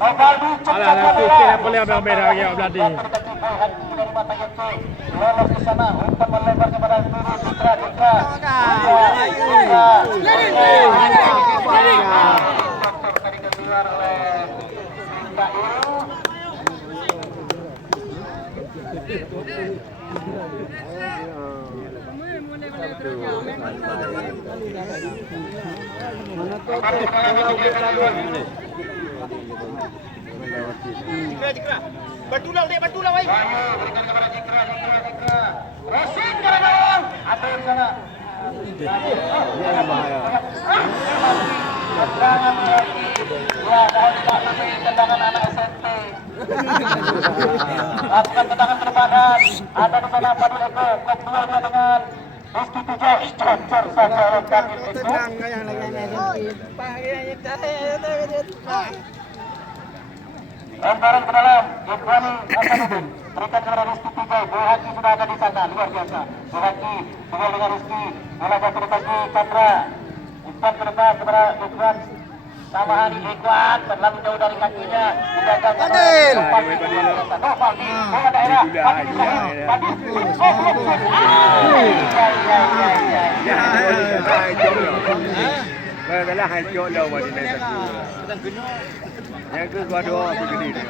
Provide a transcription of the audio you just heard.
Alah nanti kita boleh ambil merah lagi Bladi. Lolos di sana, umpan melebar kepada Diri Putra Dika. Tadi keluar oleh Dika Iru. Jikra. Batulah woi. Bayu berikan kepada Jikra. Rosin ke dalam. Ada di sana. Tendangan lagi. Ya, mohon dimaklumi tendangan anak SMP. Lakukan tendangan ke depan. Ada di sana Padul Eko. Keduanya dengan Rizky Tijau. Cocor saja oleh kaki itu. Lemparan ke dalam, Ibrani Hasanuddin berikan kepada Rizky Tijau. Buhaki sudah ada di sana, luar biasa. Buhaki duel dengan Rizky, bola jatuh bagi Chandra. Umpan ke depan kepada Ikhwan. Sama Hani Ikhwan, terlalu jauh dari kakinya. Digagalkan oleh Nopaldi. Nopaldi, bola daerah. Padil Ibrahim, Padil. Kalau hai jauh lah wadi nanti. Yang kedua doa begini ni.